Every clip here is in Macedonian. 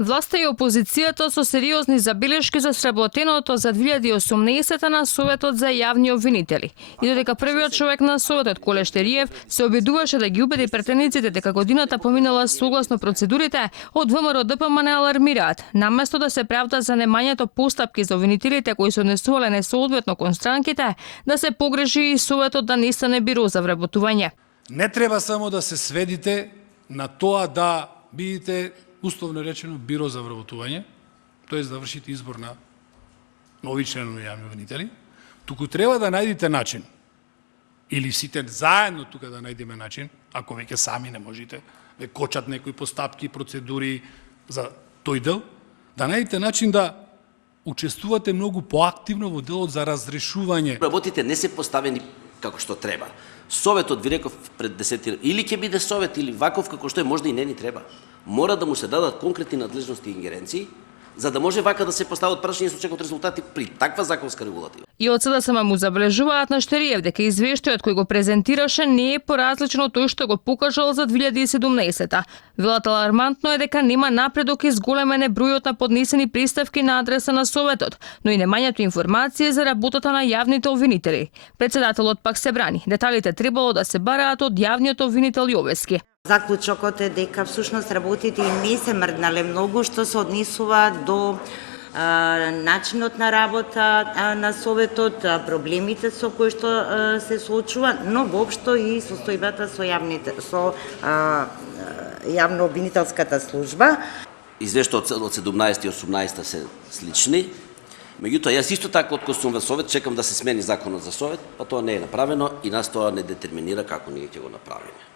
Власта и опозицијата со сериозни забелешки за сработеното за 2018 на Советот за јавни обвинители. И додека првиот човек на Советот, Коле Штериев, се обидуваше да ги убеди претениците дека годината поминала согласно процедурите, од ВМРО ДПМН алармираат. Наместо да се правда за немањето постапки за обвинителите кои се однесувале несоодветно кон странките, да се погреши и Советот да не стане биро за вработување. Не треба само да се сведите на тоа да бидете условно речено биро за вработување, тоа да вршите избор на нови членови јавни обвинители, туку треба да најдете начин, или сите заедно тука да најдеме начин, ако веќе сами не можете, ве кочат некои постапки, процедури за тој дел, да најдете начин да учествувате многу поактивно во делот за разрешување. Работите не се поставени како што треба. Советот, ви реков пред 10 или ќе биде совет, или ваков како што е, можда и не ни треба. Мора да му се дадат конкретни надлежности и ингеренции, за да може вака да се постават прашања и се очекуваат резултати при таква законска регулатива. И од СДСМ му забележуваат на Штериев дека извештајот кој го презентираше не е поразличен од тој што го покажал за 2017-та. Велат алармантно е дека нема напредок и зголемен е бројот на поднесени приставки на адреса на Советот, но и немањето информација за работата на јавните обвинители. Председателот пак се брани. Деталите требало да се бараат од јавниот обвинител Јовески. Заклучокот е дека всушност работите и не се мрднале многу што се однесува до начинот на работа на Советот, проблемите со кои што се соочува, но воопшто и состојбата со јавно-обвинителската служба. Извештаот од 17 и 18 се слични. Меѓутоа, јас исто така откој во Совет чекам да се смени законот за Совет, па тоа не е направено и нас тоа не детерминира како ние ќе го направиме.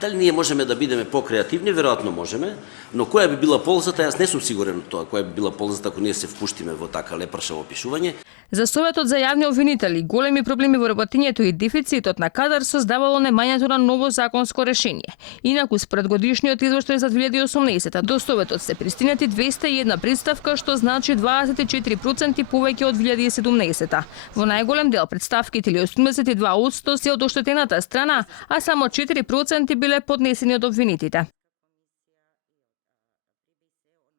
Дали ние можеме да бидеме покреативни? Веројатно можеме, но која би била ползата? Јас не сум сигурен од тоа, која би била ползата ако ние се впуштиме во така лепршаво опишување. За Советот за јавни обвинители големи проблеми во работењето и дефицитот на кадар создавало немањето на ново законско решение. Инаку според годишниот извештај за 2018 до Советот се пристигнати 201 представка, што значи 24% повеќе од 2017. Во најголем дел представките или 82% се од оштетената страна, а само 4% биле поднесени од обвинитите.